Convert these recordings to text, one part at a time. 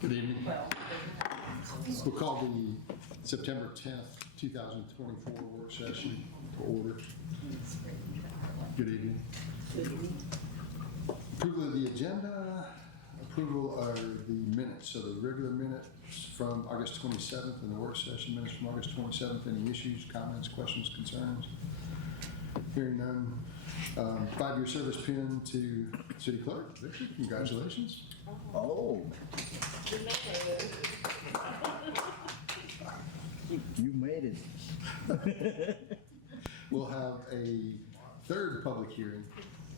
Good evening. Well, We'll call the September 10th, 2024 work session to order. Good evening. Approval of the agenda, approval of the minutes. So the regular minutes from August 27th and the work session minutes from August 27th. Any issues, comments, questions, concerns? Hearing none. 5-year service pin to City Clerk. Victor, congratulations. Oh, you made it. We'll have a third public hearing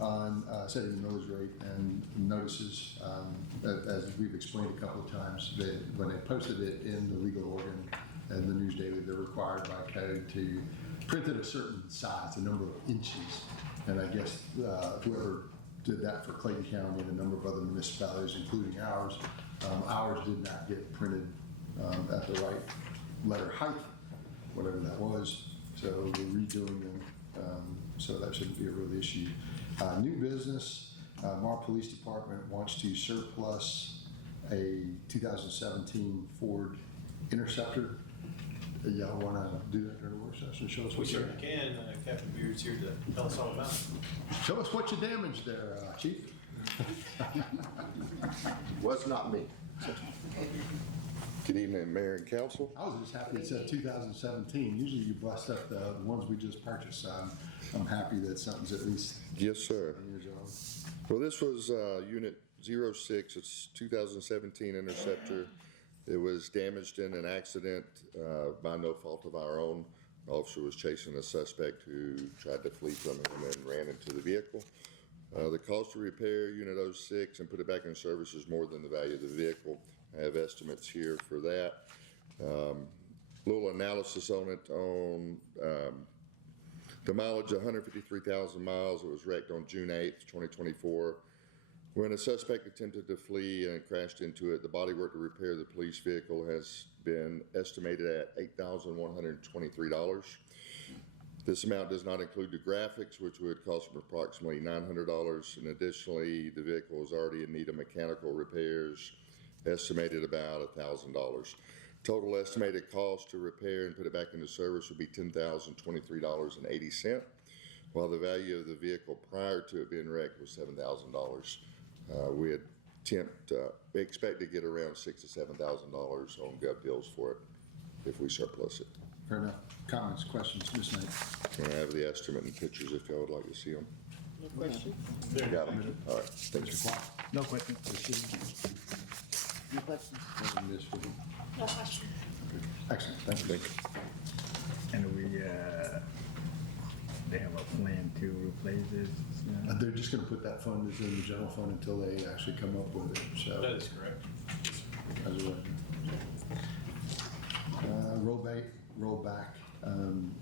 on setting the millage rate and notices. As we've explained a couple of times, that when they posted it in the legal organ and the News Daily, they're required by code to print it a certain size, a number of inches. And I guess whoever did that for Clayton County and a number of other municipalities, including ours, ours did not get printed at the right letter height, whatever that was. So we're redoing them, so that shouldn't be a real issue. New business, Mar Police Department wants to surplus a 2017 Ford Interceptor. Y'all want to do that during the work session? Show us We what you certainly can. Captain Beard's here to tell us all about it. show us what you damaged there, Chief. Was not me. Good evening, Mayor and Council. I was just happy it said 2017. Usually you bust up the ones we just purchased. So I'm happy that something's at least Yes, sir. 10 years old. Well, this was Unit 06. It's 2017 Interceptor. It was damaged in an accident by no fault of our own. The officer was chasing a suspect who tried to flee from him and ran into the vehicle. The cost to repair Unit 06 and put it back in service is more than the value of the vehicle. I have estimates here for that. Little analysis on it on the mileage, 153,000 miles. It was wrecked on June 8th, 2024. When a suspect attempted to flee and crashed into it, the bodywork to repair the police vehicle has been estimated at $8,123. This amount does not include the graphics, which would cost them approximately $900. And additionally, the vehicle is already in need of mechanical repairs, estimated about $1,000. Total estimated cost to repair and put it back into service would be $10,023.80, while the value of the vehicle prior to it being wrecked was $7,000. We expect to get around $6,000 to $7,000 on gov deals for it if we surplus it. Fair enough. Comments, questions, Ms. Knight? And I have the estimate and pictures if y'all would like to see them. no question. Got them. All right, thank you. No question. No question. And Ms. Whitty? No question. Excellent, thank you. And they have a plan to replace this. They're just going to put that fund in the general fund until they actually come up with it, so. That is correct. as a right. Roll back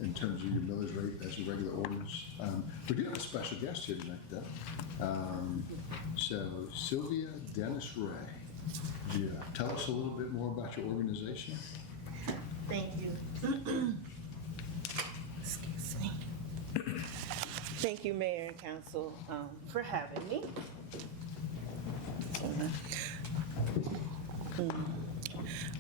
in terms of your millage rate as a regular ordinance. We do have a special guest here tonight, though. So Sylvia Dennis Ray, do you tell us a little bit more about your organization? Thank you. Excuse me. Thank you, Mayor and Council, for having me.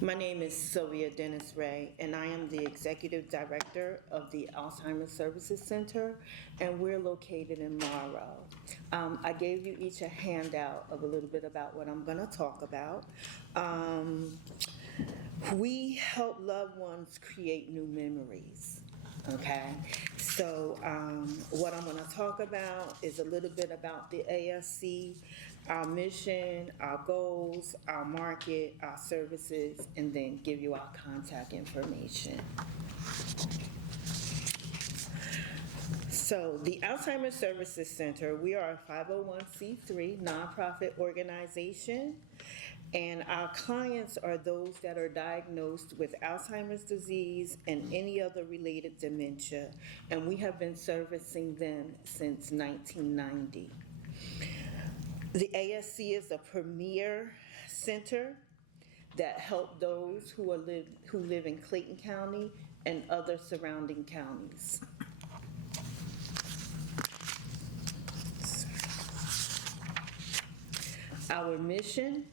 My name is Sylvia Dennis Ray, and I am the Executive Director of the Alzheimer's Services Center, and we're located in Morrow. I gave you each a handout of a little bit about what I'm going to talk about. We help loved ones create new memories, okay? So what I'm going to talk about is a little bit about the ASC, our mission, our goals, our market, our services, and then give you our contact information. So the Alzheimer's Services Center, we are a 501c3 nonprofit organization, and our clients are those that are diagnosed with Alzheimer's disease and any other related dementia, and we have been servicing them since 1990. The ASC is a premier center that help those who live in Clayton County and other surrounding counties. Our mission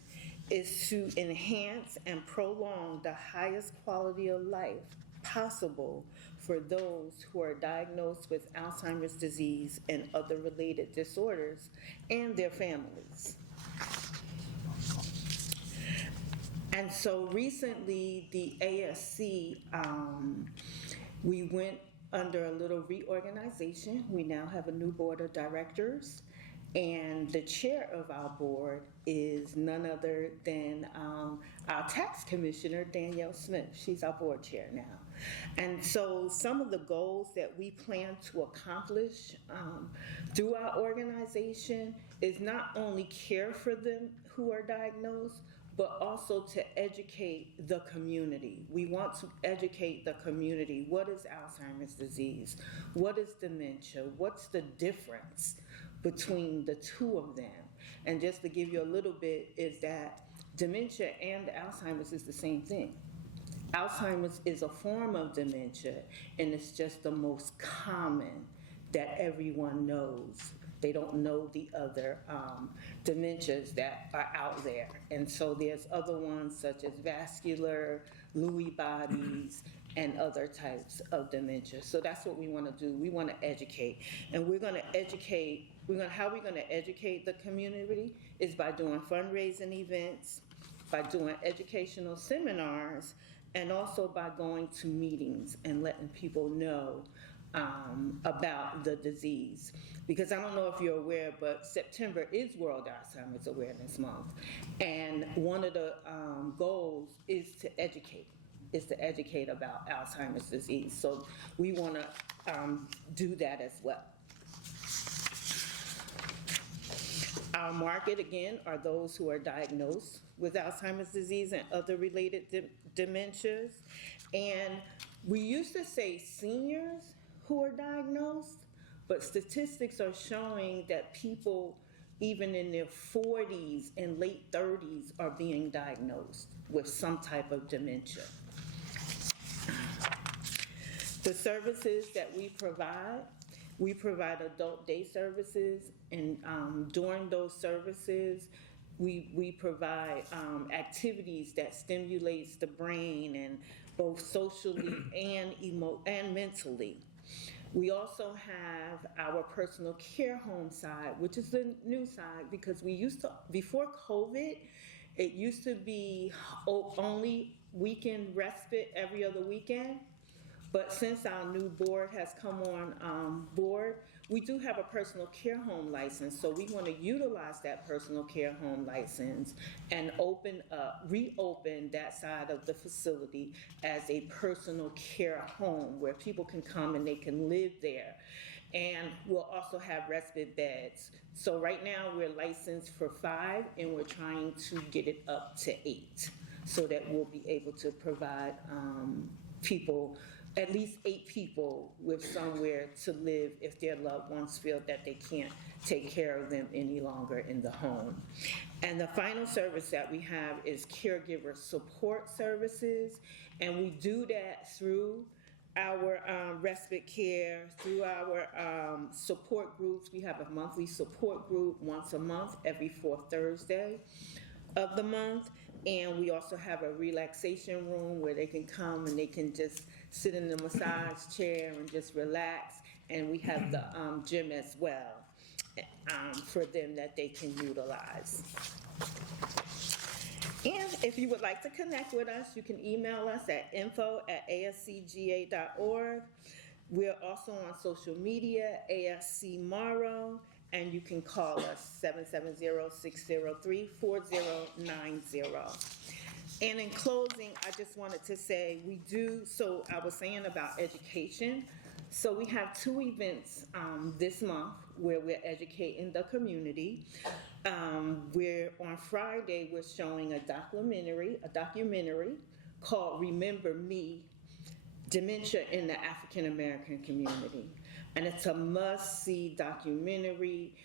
is to enhance and prolong the highest quality of life possible for those who are diagnosed with Alzheimer's disease and other related disorders and their families. And so recently, the ASC, we went under a little reorganization. We now have a new board of directors, and the chair of our board is none other than our tax commissioner, Danielle Smith. She's our board chair now. And so some of the goals that we plan to accomplish through our organization is not only care for them who are diagnosed, but also to educate the community. We want to educate the community. What is Alzheimer's disease? What is dementia? What's the difference between the two of them? And just to give you a little bit, is that dementia and Alzheimer's is the same thing. Alzheimer's is a form of dementia, and it's just the most common that everyone knows. They don't know the other dementias that are out there. And so there's other ones such as vascular, Lewy bodies, and other types of dementia. So that's what we want to do. We want to educate. And we're going to educate, how we're going to educate the community is by doing fundraising events, by doing educational seminars, and also by going to meetings and letting people know about the disease. Because I don't know if you're aware, but September is World Alzheimer's Awareness Month. And one of the goals is to educate about Alzheimer's disease. So we want to do that as well. Our market, again, are those who are diagnosed with Alzheimer's disease and other related dementias. And we used to say seniors who are diagnosed, but statistics are showing that people even in their 40s and late 30s are being diagnosed with some type of dementia. The services that we provide adult day services, and during those services, we provide activities that stimulates the brain, and both socially and mentally. We also have our personal care home side, which is the new side, because we used to, before COVID, it used to be only weekend respite every other weekend. But since our new board has come on board, we do have a personal care home license. So we want to utilize that personal care home license and reopen that side of the facility as a personal care home where people can come and they can live there. And we'll also have respite beds. So right now we're licensed for 5, and we're trying to get it up to 8 so that we'll be able to provide people, at least 8 people, with somewhere to live if their loved ones feel that they can't take care of them any longer in the home. And the final service that we have is caregiver support services, and we do that through our respite care, through our support groups. We have a monthly support group once a month, every 4th Thursday of the month. And we also have a relaxation room where they can come and they can just sit in the massage chair and just relax. And we have the gym as well for them that they can utilize. And if you would like to connect with us, you can email us at info@ascga.org. We're also on social media, ASC Morrow, and you can call us 770-603-4090. And in closing, I just wanted to say so I was saying about education. So we have 2 events this month where we're educating the community. On Friday, we're showing a documentary called Remember Me, Dementia in the African American Community. And it's a must-see documentary.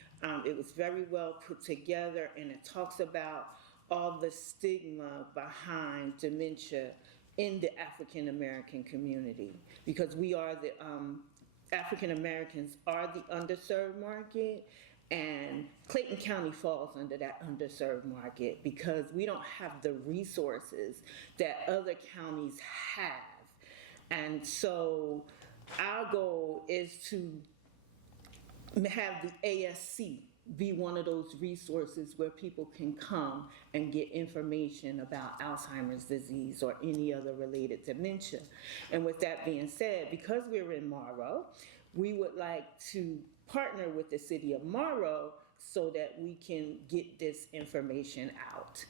It was very well put together, and it talks about all the stigma behind dementia in the African American community, because we are the African Americans are the underserved market, And Clayton County falls under that underserved market because we don't have the resources that other counties have. And so our goal is to have the ASC be one of those resources where people can come and get information about Alzheimer's disease or any other related dementia. And with that being said, because we're in Morrow, we would like to partner with the city of Morrow so that we can get this information out.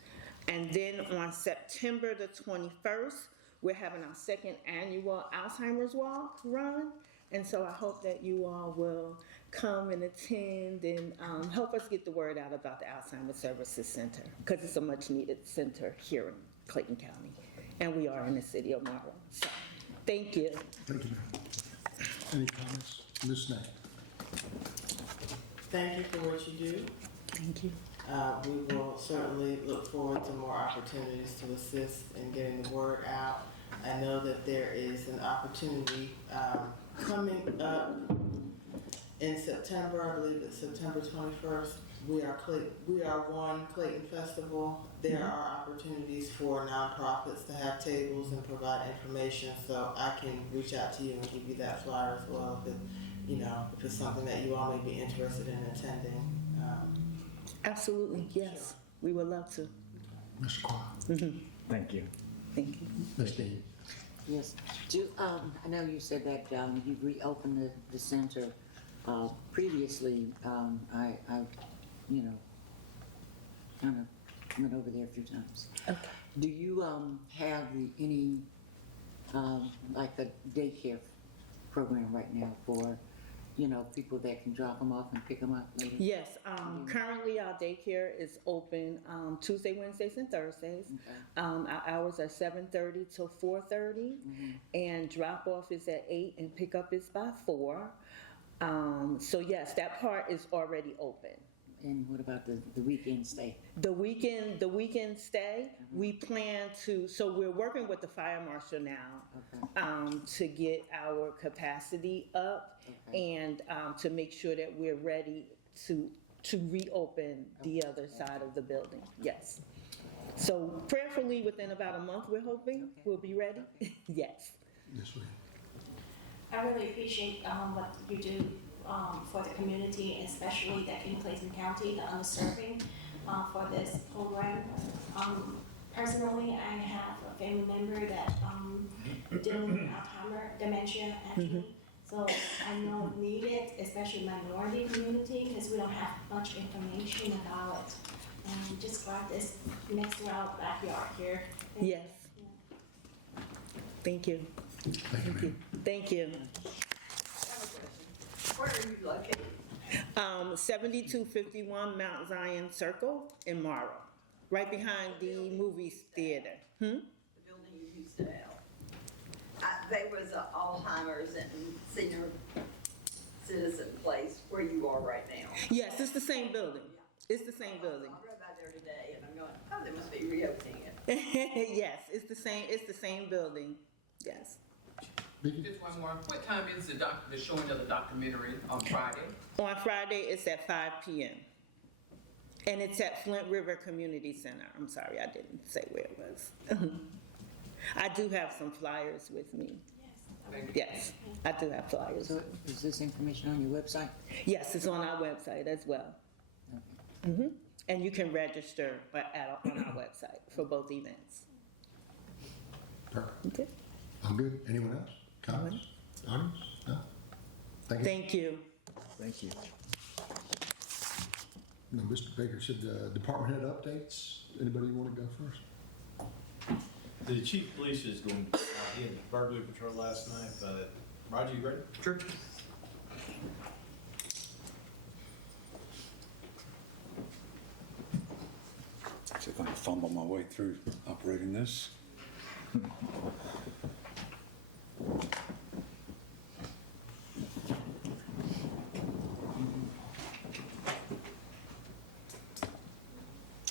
And then on September the 21st, we're having our second annual Alzheimer's Walk run. And so I hope that you all will come and attend and help us get the word out about the Alzheimer's Services Center, because it's a much needed center here in Clayton County. And we are in the city of Morrow. So, thank you. Thank you, ma'am. Any comments? Ms. Knapp? Thank you for what you do. Thank you. We will certainly look forward to more opportunities to assist in getting the word out. I know that there is an opportunity coming up in September. I believe it's September 21st. We are One Clayton Festival. There are opportunities for nonprofits to have tables and provide information. So I can reach out to you and give you that flyer as well. If it's something that you all may be interested in attending. Absolutely, yes. We would love to. Mr. Quah? Thank you. Thank you. Ms. Dean? Yes. I know you said that you reopened the center. Previously, I kind of went over there a few times. Okay. Do you have any like a daycare program right now for people that can drop them off and pick them up later? Yes, currently our daycare is open Tuesday, Wednesdays, and Thursdays. Okay. Our hours are 7:30 till 4:30, and drop off is at 8 and pick up is by 4. So yes, that part is already open. And what about the weekend stay? The weekend stay, we plan to, so we're working with the fire marshal now to get our capacity up and to make sure that we're ready to reopen the other side of the building. Yes. So prayerfully within about a month, we're hoping we'll be ready. Yes. Yes, ma'am. I really appreciate what you do for the community, especially that in Clayton County, the underserving for this program. Personally, I have a family member that dealing with Alzheimer's dementia actually. So I know needed, especially minority community, because we don't have much information about it. And just glad this next to our backyard here. Yes. Thank you. Thank you, ma'am. Thank you. Where are you located? 7251 Mount Zion Circle in Morrow, right behind the movie theater. The building you used to have. There was an Alzheimer's and senior citizen place where you are right now. Yes, it's the same building. It's the same building. I rode by there today and I'm going, oh, they must be reopening it. Yes, it's the same building. Yes. Just one more. What time is the showing of the documentary on Friday? On Friday, it's at 5 p.m. And it's at Flint River Community Center. I'm sorry, I didn't say where it was. I do have some flyers with me. Thank you. Yes, I do have flyers. So is this information on your website? Yes, it's on our website as well. And you can register on our website for both events. Perfect. Okay. All good. Anyone else? Comments? Audience? No? Thank you. Thank you. Thank you. No, Mr. Baker said department head updates. Anybody want to go first? The chief of police is going to, he had a burglary patrol last night, but Roger, you ready? Sure. See if I can fumble my way through operating this.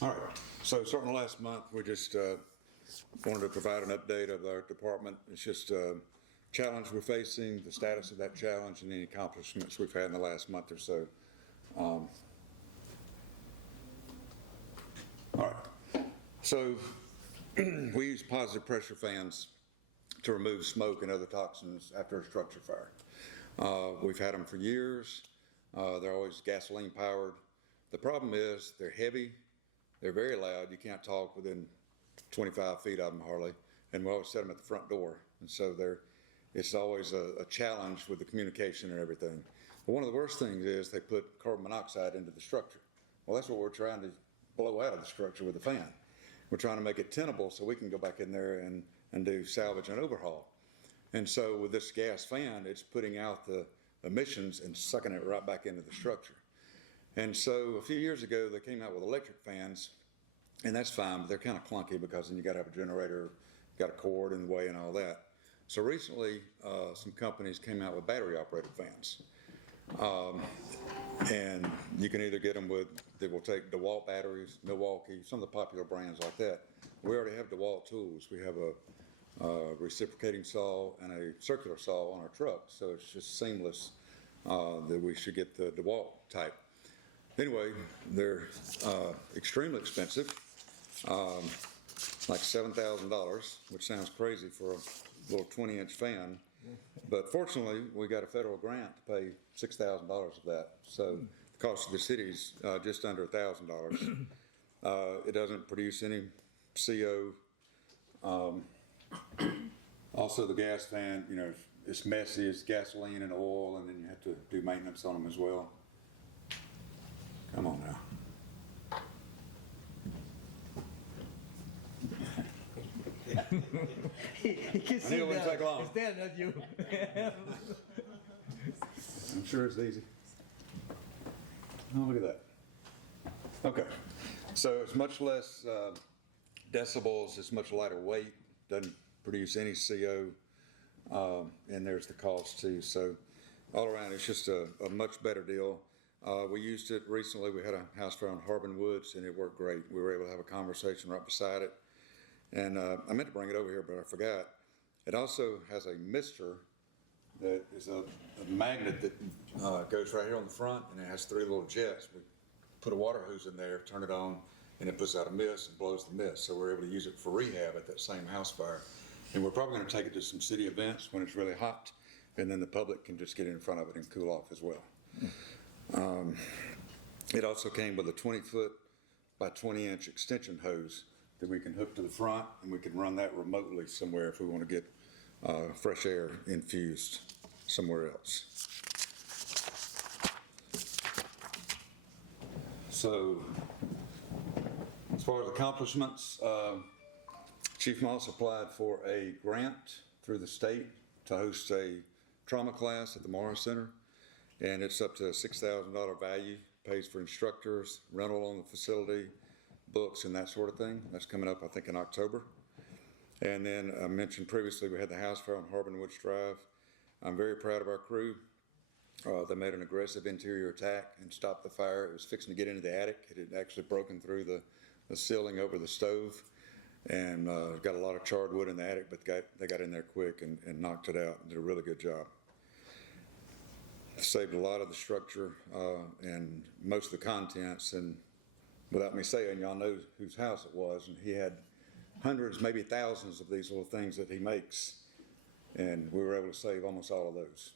All right, so starting last month, we just wanted to provide an update of our department. It's just a challenge we're facing, the status of that challenge, and any accomplishments we've had in the last month or so. All right. So we use positive pressure fans to remove smoke and other toxins after a structure fire. We've had them for years. They're always gasoline powered. The problem is they're heavy, they're very loud. You can't talk within 25 feet of them hardly. And we always set them at the front door. And so it's always a challenge with the communication and everything. But one of the worst things is they put carbon monoxide into the structure. Well, that's what we're trying to blow out of the structure with the fan. We're trying to make it tenable so we can go back in there and do salvage and overhaul. And so with this gas fan, it's putting out the emissions and sucking it right back into the structure. And so a few years ago, they came out with electric fans, and that's fine, but they're kind of clunky because then you got to have a generator, got a cord in the way and all that. So recently, some companies came out with battery-operated fans. And you can either get them with, they will take DeWalt batteries, Milwaukee, some of the popular brands like that. We already have DeWalt tools. We have a reciprocating saw and a circular saw on our truck, so it's just seamless that we should get the DeWalt type. Anyway, they're extremely expensive, like $7,000, which sounds crazy for a little 20-inch fan. But fortunately, we got a federal grant to pay $6,000 of that. So the cost of the city's just under $1,000. It doesn't produce any CO. Also, the gas fan, you know, it's messy. It's gasoline and oil, and then you have to do maintenance on them as well. Come on now. He can see it wouldn't take long. He's staring at you. I'm sure it's easy. Oh, look at that. Okay, so it's much less decibels, it's much lighter weight, doesn't produce any CO, and there's the cost too. So all around, it's just a much better deal. We used it recently. We had a house fire on Harbin Woods, and it worked great. We were able to have a conversation right beside it. And I meant to bring it over here, but I forgot. It also has a mister that is a magnet that goes right here on the front, and it has 3 little jets. We put a water hose in there, turn it on, and it puts out a mist and blows the mist. So we're able to use it for rehab at that same house fire. And we're probably going to take it to some city events when it's really hot, and then the public can just get in front of it and cool off as well. It also came with a 20-foot by 20-inch extension hose that we can hook to the front, and we can run that remotely somewhere if we want to get fresh air infused somewhere else. So, as far as accomplishments, Chief Moss applied for a grant through the state to host a trauma class at the Morris Center, and it's up to a $6,000 value, pays for instructors, rental on the facility, books and that sort of thing. That's coming up, I think, in October. And then I mentioned previously we had the house fire on Harbin Woods Drive. I'm very proud of our crew. They made an aggressive interior attack and stopped the fire. It was fixing to get into the attic. It had actually broken through the ceiling over the stove, and got a lot of charred wood in the attic, but they got in there quick and knocked it out and did a really good job. Saved a lot of the structure and most of the contents, and without me saying, y'all know whose house it was, and he had hundreds, maybe thousands of these little things that he makes, and we were able to save almost all of those.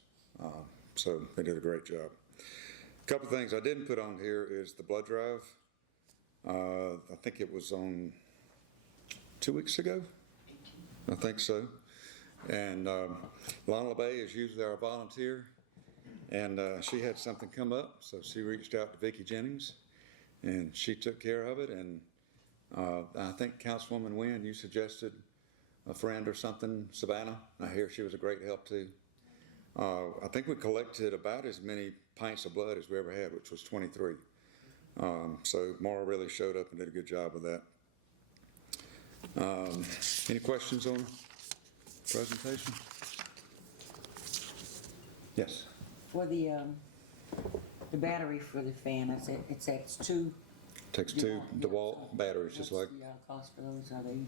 So they did a great job. A couple of things I didn't put on here is the blood drive. I think it was on 2 weeks ago. I think so. And Lana LeBay is usually our volunteer, and she had something come up, so she reached out to Vicki Jennings, and she took care of it. And I think Councilwoman Wynn, you suggested a friend or something, Savannah. I hear she was a great help too. I think we collected about as many pints of blood as we ever had, which was 23. So Mara really showed up and did a good job with that. Any questions on the presentation? Yes. For the battery for the fan, I said it's 2. Takes 2 DeWalt batteries, just like. What's the cost for those? Are they?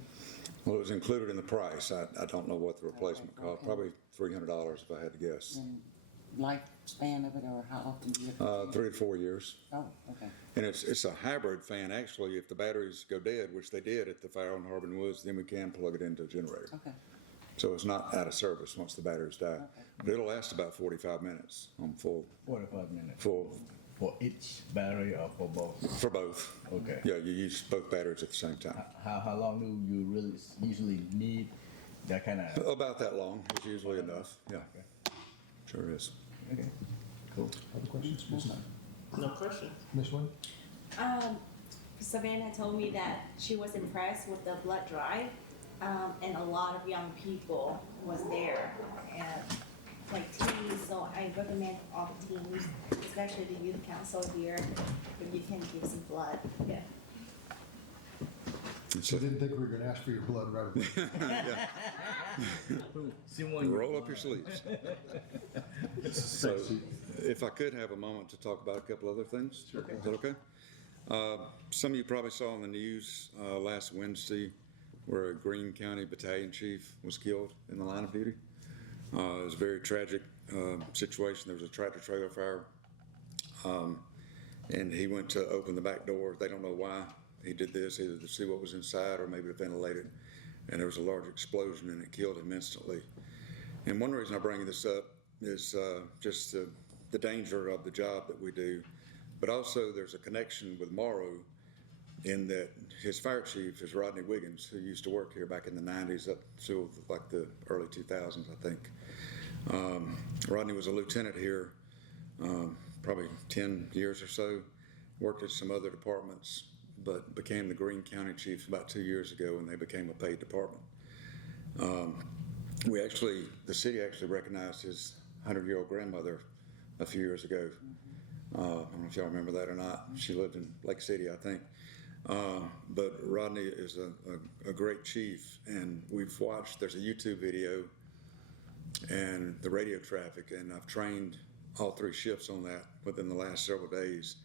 Well, it was included in the price. I don't know what the replacement cost. Probably $300 if I had to guess. And life span of it, or how often do you have to? 3 to 4 years. Oh, okay. And it's a hybrid fan, actually. If the batteries go dead, which they did at the fire on Harbin Woods, then we can plug it into a generator. Okay. So it's not out of service once the batteries die. But it'll last about 45 minutes on full, 45 minutes. full, For each battery or for both? for both. Okay. Yeah, you use both batteries at the same time. How long do you really usually need that kind of? About that long is usually enough, yeah. Sure is. Okay, cool. Other questions? Ms. Knight? No question. Ms. Wynn? Savannah told me that she was impressed with the blood drive, and a lot of young people was there, and like teens, so I recommend all the teens, especially the youth council here, if you can give some blood. Yeah. I didn't think we were gonna ask for your blood right away. Roll up your sleeves. So, if I could have a moment to talk about a couple other things? Sure. Is that okay? Some of you probably saw on the news last Wednesday where a Greene County battalion chief was killed in the line of duty. It was a very tragic situation. There was a tractor trailer fire, and he went to open the back door. They don't know why he did this, either to see what was inside or maybe to ventilate it. And there was a large explosion, and it killed him instantly. And one reason I'm bringing this up is just the danger of the job that we do, but also there's a connection with Morrow in that his fire chief is Rodney Wiggins, who used to work here back in the 90s up to like the early 2000s, I think. Rodney was a lieutenant here, probably 10 years or so, worked at some other departments, but became the Greene County chief about 2 years ago, and they became a paid department. The city actually recognized his 100-year-old grandmother a few years ago. I don't know if y'all remember that or not. She lived in Lake City, I think. But Rodney is a great chief, and we've watched, there's a YouTube video and the radio traffic, and I've trained all 3 shifts on that within the last several days.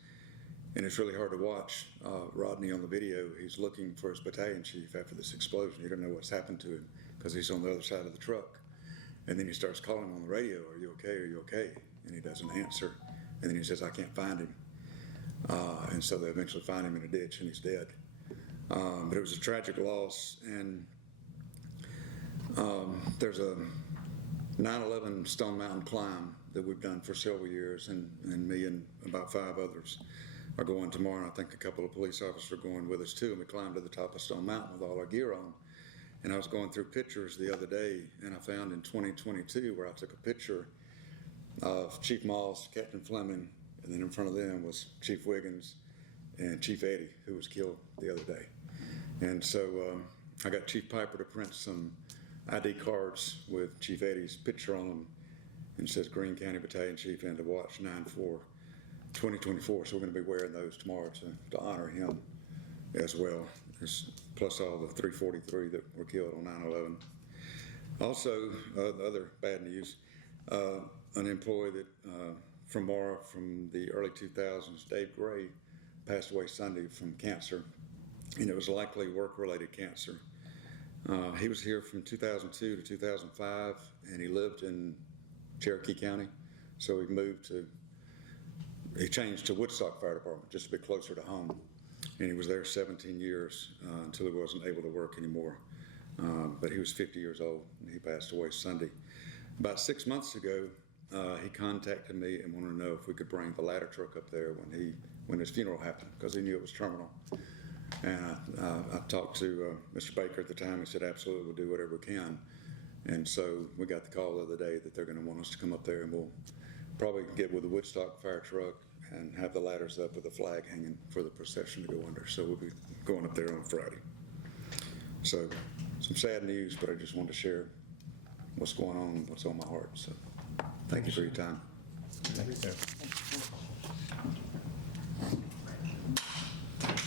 And it's really hard to watch Rodney on the video. He's looking for his battalion chief after this explosion. He doesn't know what's happened to him because he's on the other side of the truck. And then he starts calling him on the radio, "Are you okay? Are you okay?" And he doesn't answer. And then he says, "I can't find him." And so they eventually find him in a ditch, and he's dead. But it was a tragic loss. And there's a 9/11 Stone Mountain climb that we've done for several years, and me and about 5 others are going tomorrow, and I think a couple of police officers are going with us too, and we climbed to the top of Stone Mountain with all our gear on. And I was going through pictures the other day, and I found in 2022 where I took a picture of Chief Moss, Captain Fleming, and then in front of them was Chief Wiggins and Chief Eddie, who was killed the other day. And so I got Chief Piper to print some ID cards with Chief Eddie's picture on them, and it says Greene County Battalion Chief and to watch 9/4/2024. So we're going to be wearing those tomorrow to honor him as well, plus all the 343 that were killed on 9/11. Also, other bad news, an employee that from Mara from the early 2000s, Dave Gray, passed away Sunday from cancer, and it was likely work-related cancer. He was here from 2002 to 2005, and he lived in Cherokee County, so he changed to Woodstock Fire Department just to be closer to home, and he was there 17 years until he wasn't able to work anymore. But he was 50 years old, and he passed away Sunday. About 6 months ago, he contacted me and wanted to know if we could bring the ladder truck up there when his funeral happened, because he knew it was terminal. And I talked to Mr. Baker at the time. He said, absolutely, we'll do whatever we can. And so we got the call the other day that they're going to want us to come up there, and we'll probably get with the Woodstock fire truck and have the ladders up with a flag hanging for the procession to go under. So we'll be going up there on Friday. So some sad news, but I just wanted to share what's going on, what's on my heart. So thank you for your time. Thank you, sir.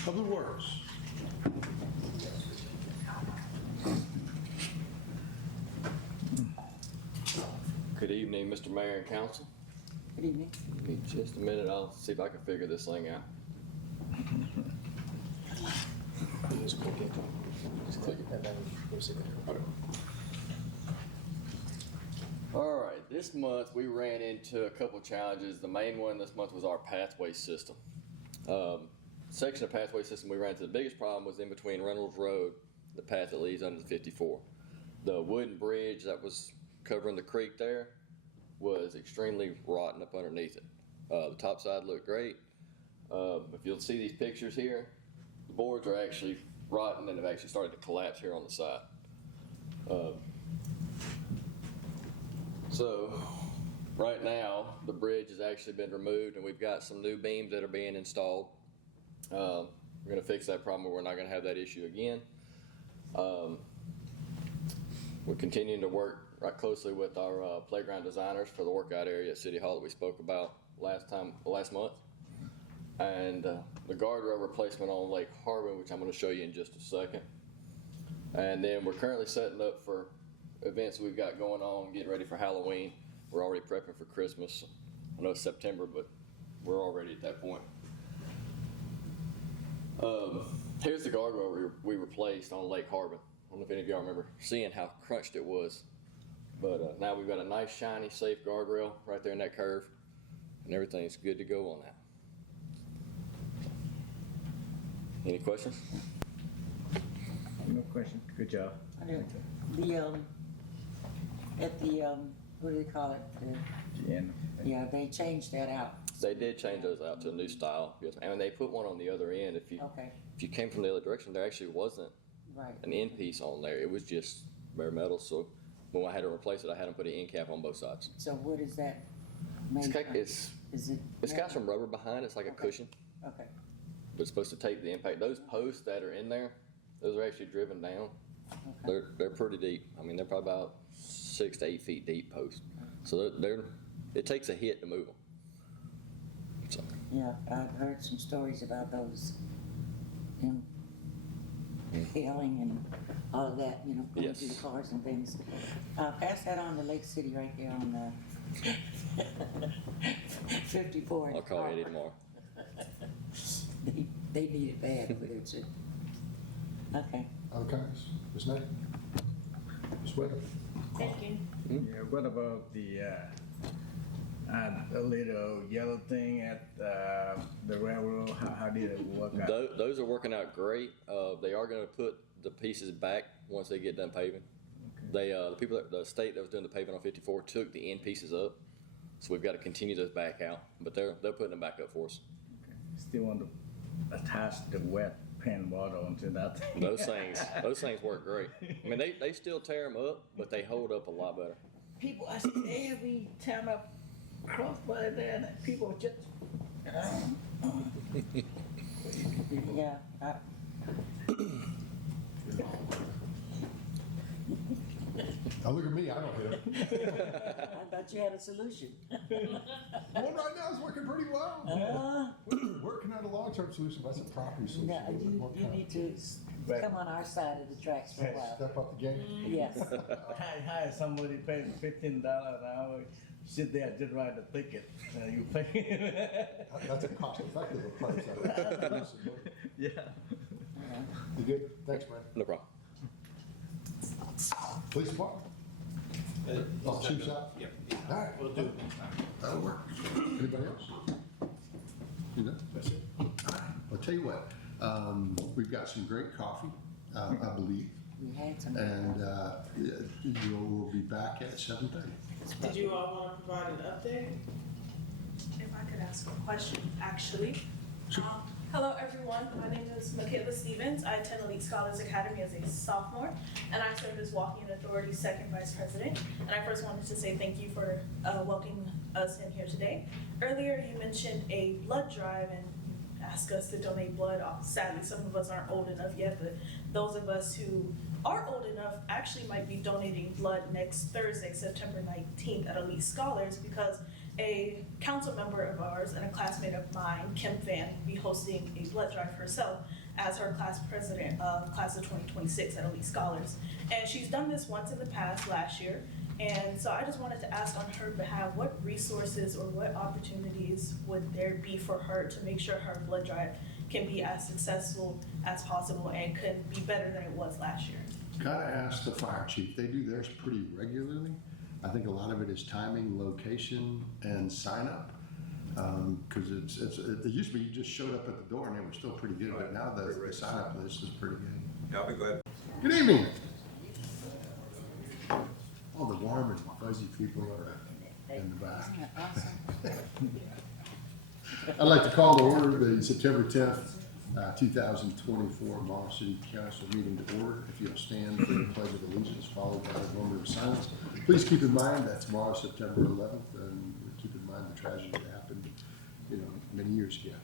Public Works. Good evening, Mr. Mayor and Council. Good evening. Give me just a minute, I'll see if I can figure this thing out. Just click it. Just click it. And then we'll see. Okay. All right, this month we ran into a couple of challenges. The main one this month was our pathway system. Section of pathway system we ran into, the biggest problem was in between Reynolds Road, the path that leads under the 54. The wooden bridge that was covering the creek there was extremely rotten up underneath it. The top side looked great. If you'll see these pictures here, the boards are actually rotten and have actually started to collapse here on the side. So right now, the bridge has actually been removed and we've got some new beams that are being installed. We're going to fix that problem. We're not going to have that issue again. We're continuing to work right closely with our playground designers for the workout area at City Hall that we spoke about last month. And the guardrail replacement on Lake Harbin, which I'm going to show you in just a second. And then we're currently setting up for events we've got going on, getting ready for Halloween. We're already prepping for Christmas. I know it's September, but we're already at that point. Here's the guardrail we replaced on Lake Harbin. I don't know if any of y'all remember seeing how crunched it was. But now we've got a nice, shiny, safe guardrail right there in that curve. And everything's good to go on that. Any questions? No question. Good job. I do. At the, what do they call it? Yeah, they changed that out. They did change those out to a new style. Yes, and they put one on the other end. If you came from the other direction, there actually wasn't an end piece on there. It was just bare metal. So when I had to replace it, I had them put an end cap on both sides. So what is that made from? Is it? It's got some rubber behind it. It's like a cushion. Okay. But it's supposed to take the impact. Those posts that are in there, those are actually driven down. Okay. They're pretty deep. I mean, they're probably about 6 to 8 feet deep posts. So it takes a hit to move them. So. Yeah, I've heard some stories about those, failing and all of that, going through the cars and things. Pass that on to Lake City right there on the 54. I'll call Eddie tomorrow. They need it bad over there too. Okay. Other comments? Ms. Knight? Ms. Whitaker? Thank you. Yeah, what about the little yellow thing at the railroad? How did it work out? Those are working out great. They are going to put the pieces back once they get done paving. Okay. The state that was doing the paving on 54 took the end pieces up, so we've got to continue those back out. But they're putting them back up for us. Okay. Still want to attach the wet pen bottle onto that thing. Those things work great. I mean, they still tear them up, but they hold up a lot better. People, I said, we tear them up crossbody there, and people just. Yeah. Now look at me, I don't hit it. I thought you had a solution. One right now is working pretty well. We're working on a long-term solution, but that's a property solution. No, you need to come on our side of the tracks for a while. Step up the game? Yes. Hire somebody pay $15 an hour, sit there, just write the ticket, you pay. That's a cost-effective approach. Yeah. You good? Thanks, Brad. No problem. Police department? Chief shop? Yep. All right. We'll do it. That'll work. Anybody else? You know? That's it. All right. I'll tell you what, we've got some great coffee, I believe. We had some. And we'll be back at 7:30. Did you all want to provide an update? If I could ask a question, actually. Sure. Hello, everyone. My name is Michaela Stevens. I attend Elite Scholars Academy as a sophomore, and I serve as Walking in Authority's second vice president. And I first wanted to say thank you for welcoming us in here today. Earlier, you mentioned a blood drive and asked us to donate blood. Sadly, some of us aren't old enough yet, but those of us who are old enough actually might be donating blood next Thursday, September 19th at Elite Scholars, because a council member of ours and a classmate of mine, Kim Van, will be hosting a blood drive herself as her class president of class of 2026 at Elite Scholars. And she's done this once in the past, last year. And so I just wanted to ask on her behalf, what resources or what opportunities would there be for her to make sure her blood drive can be as successful as possible and could be better than it was last year? Gotta ask the fire chief. They do theirs pretty regularly. I think a lot of it is timing, location, and sign up. Cause it used to be you just showed up at the door and they were still pretty good, but now the sign up list is pretty good. I'll be glad. Good evening. All the warm and fuzzy people are in the back. I'd like to call to order the September 10th, 2024 Morrow City Council meeting to order. If you'll stand for the Pledge of Allegiance, followed by a moment of silence. Please keep in mind that's tomorrow, September 11th, and keep in mind the tragedy that happened, many years ago.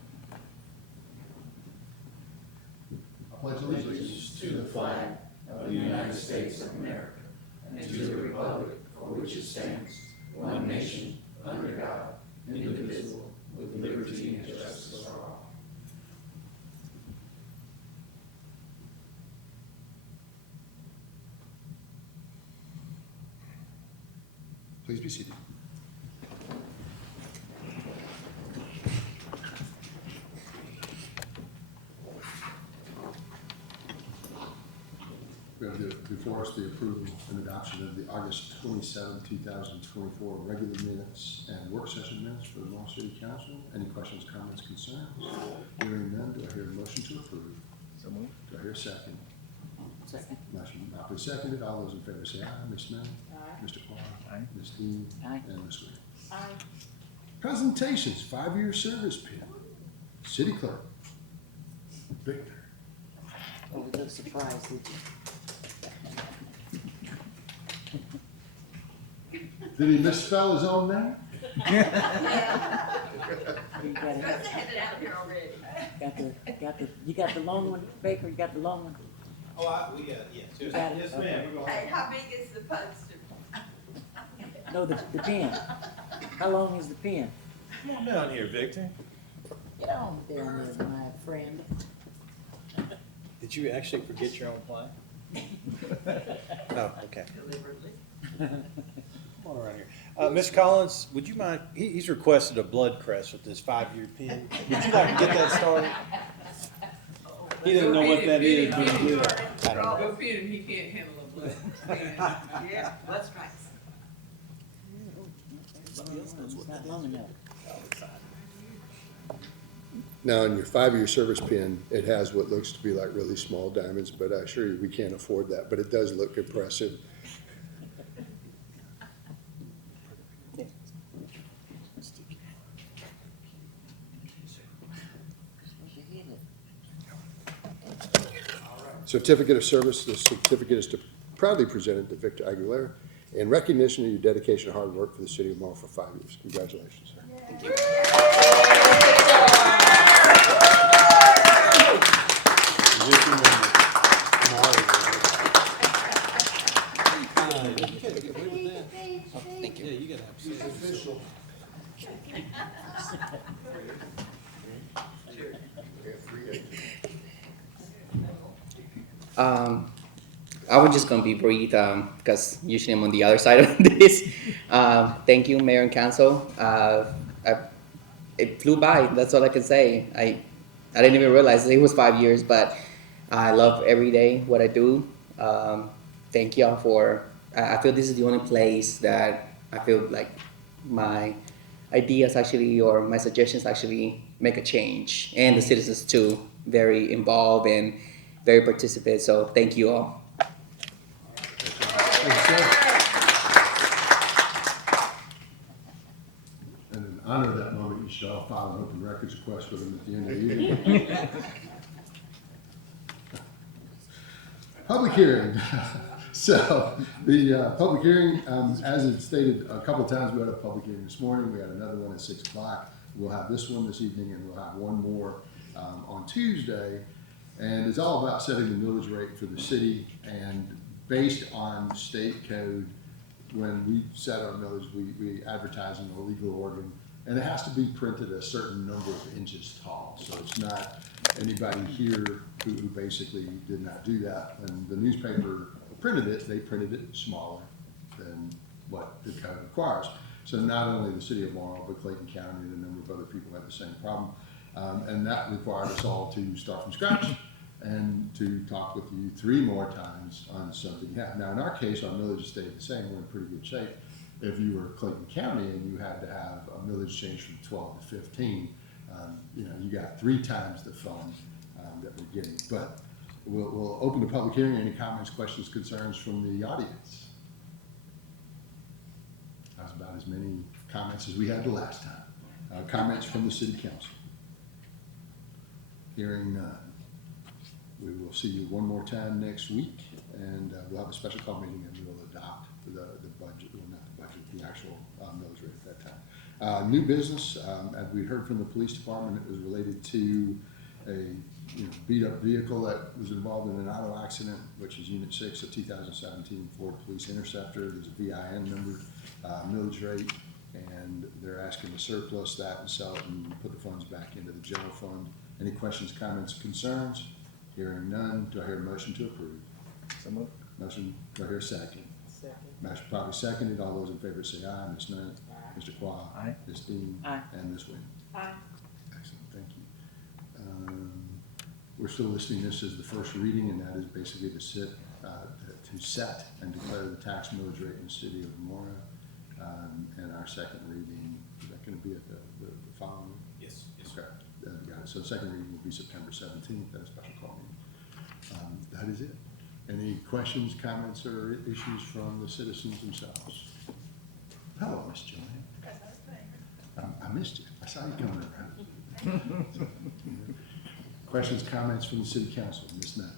I pledge allegiance to the flag of the United States of America and to the republic for which it stands, one nation, under God, indivisible, with liberty and justice for all. Please be seated. We have before us the approval and adoption of the August 27, 2024 regular minutes and work session minutes for the Morrow City Council. Any questions, comments, concerns? Hearing none, do I hear a motion to approve? So moved. Do I hear a second? Second. Motion properly seconded. All those in favor say aye. Ms. Smith? Aye. Mr. Clark? Aye. Ms. Dean? Aye. And Ms. Williams? Aye. Presentations, 5-year service pin. City Clerk. Victor. Oh, we look surprised, did you? Did he misspell his own name? You got Chris it. had it out here already. You got the long one, Baker, you got the long one? Oh, we got, yes. You got it? Yes, ma'am. Okay. We're gonna- Hey, how big is the poster? No, the pen. How long is the pen? Come on down here, Victor. Get on down there, my friend. Did you actually forget your own plan? Oh, okay. Deliberately. Come on around here. Mr. Collins, would you mind, he's requested a blood crest with this 5-year pin. Would you like to get that started? He doesn't know what that is, but he will. I don't know. Go feed him, he can't handle a blood. Yeah, that's right. It's not long enough. Now, in your 5-year service pin, it has what looks to be like really small diamonds, but I assure you, we can't afford that, but it does look impressive. Certificate of service, the certificate is proudly presented to Victor Aguilera in recognition of your dedication and hard work for the city of Morrow for 5 years. Congratulations, sir. I was just gonna be brief because usually I'm on the other side of this. Thank you, Mayor and Council. It flew by. That's all I can say. I didn't even realize it was 5 years, but I love every day what I do. Thank y'all for. I feel this is the only place that I feel like my ideas actually or my suggestions actually make a change, and the citizens too, very involved and very participant. So thank you all. And in honor of that moment, you should all file an open records request with them at the end of the evening. Public hearing. So the public hearing, as it's stated a couple of times, we had a public hearing this morning. We had another one at 6 o'clock. We'll have this one this evening, and we'll have one more on Tuesday. And it's all about setting the millage rate for the city. And based on state code, when we set our millage, we advertise in the legal organ, and it has to be printed a certain number of inches tall. So it's not anybody here who basically did not do that. When the newspaper printed it, they printed it smaller than what the code requires. So not only the city of Morrow, but Clayton County and a number of other people had the same problem. And that required us all to start from scratch and to talk with you 3 more times on something. Now, in our case, our millage stayed the same. We're in pretty good shape. if you were Clayton County and you had to have a millage change from 12 to 15, you know, you got 3 times the fund that we're getting. But we'll open the public hearing. Any comments, questions, concerns from the audience? That's about as many comments as we had the last time. Comments from the city council? Hearing none. We will see you one more time next week, and we'll have a special call meeting, and we will adopt the budget, well, not the budget, the actual millage rate at that time. New business, as we heard from the police department, it was related to a beat-up vehicle that was involved in an auto accident, which is Unit 6 of 2017 Ford Police Interceptor. There's a VIN number, millage rate, and they're asking to surplus that and sell it and put the funds back into the general fund. Any questions, comments, concerns? Hearing none, do I hear a motion to approve? So moved. Motion, do I hear a second? Second. Motion probably seconded. All those in favor say aye. Ms. Nutt? Aye. Mr. Quah? Aye. Ms. Dean? Aye. And Ms. Wynn? Aye. Excellent, thank you. We're still listing this as the first reading, and that is basically to set and declare the tax millage rate in the city of Mora. And our second reading, is that gonna be at the following? Yes, yes. Okay, got it. So the second reading will be September 17th at a special call meeting. That is it. Any questions, comments, or issues from the citizens themselves? Hello, Miss Joanne. I missed you. I saw you coming around. Questions, comments from the city council? Ms. Nutt?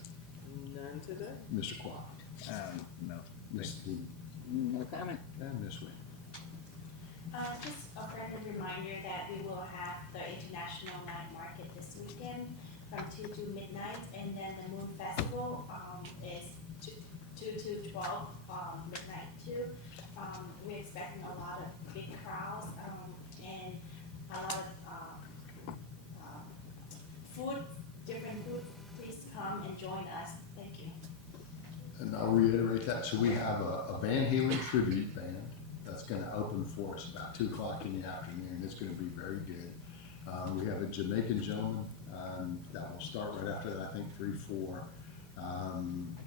None today? Mr. Quah? No. Ms. Dean? No comment. And Ms. Wynn? Just a friendly reminder that we will have the International Night Market this weekend from 2 to midnight, and then the Moon Festival is 2 to 12 midnight too. We're expecting a lot of big crowds and a lot of food, different food. Please come and join us. Thank you. And I'll reiterate that. So we have a Van Halen tribute band that's gonna open for us about 2 o'clock in the afternoon. It's gonna be very good. We have a Jamaican gentleman that will start right after that, I think 3, 4.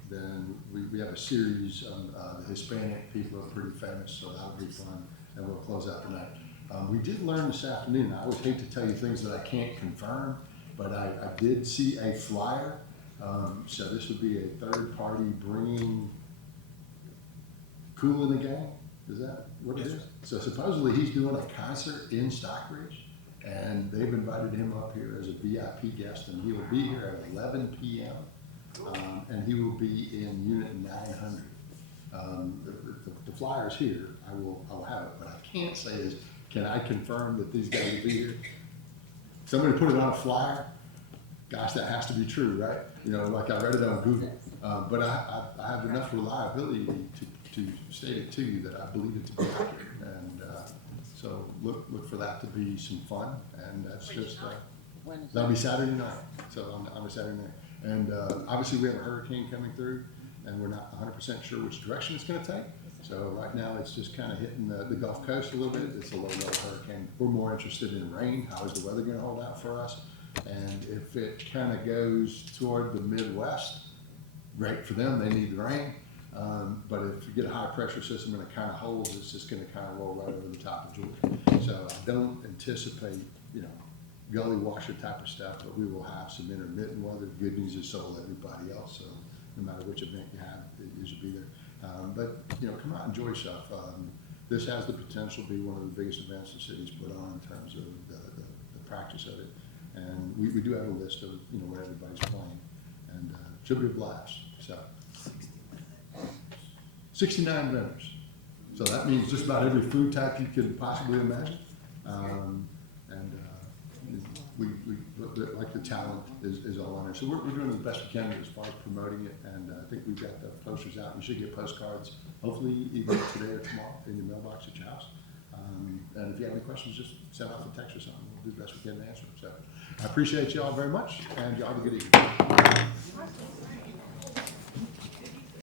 Then we have a series of the Hispanic people are pretty famous, so that'll be fun, and we'll close out the night. We did learn this afternoon, I always hate to tell you things that I can't confirm, but I did see a flyer. So this would be a third party bringing Kool in the Gang. Is that what it is? So supposedly he's doing a concert in Stockbridge, and they've invited him up here as a VIP guest, and he will be here at 11 p.m. And he will be in Unit 900. The flyer's here. I will have it. What I can't say is, can I confirm that these guys will be here? Somebody put it on a flyer. Gosh, that has to be true, right? You know, like I read it on Google. But I have enough reliability to state it to you that I believe it to be accurate. And so look for that to be some fun. And that's just, that'll be Saturday night. So on a Saturday night. And obviously we have a hurricane coming through, and we're not 100% sure which direction it's going to take. So right now it's just kind of hitting the Gulf Coast a little bit. It's a low-level hurricane. We're more interested in rain. How is the weather going to hold out for us? And if it kind of goes toward the Midwest, great for them. They need the rain. But if you get a high pressure system and it kind of holds, it's just going to kind of roll right over the top of Georgia. So I don't anticipate, gully washer type of stuff, but we will have some intermittent weather. The good news is so will everybody else. So no matter which event you have, you should be there. But come out and enjoy yourself. This has the potential to be one of the biggest events the city's put on in terms of the practice of it. And we do have a list of what everybody's playing, and should be a blast. So 69 vendors. So that means just about every food type you can possibly imagine. We like the talent is all on there. So we're doing the best we can as far as promoting it, and I think we've got the posters out. You should get postcards, hopefully either today or tomorrow in your mailbox at your house. And if you have any questions, just send off a text or something. We'll do the best we can to answer them. So I appreciate you all very much, and y'all have a good evening.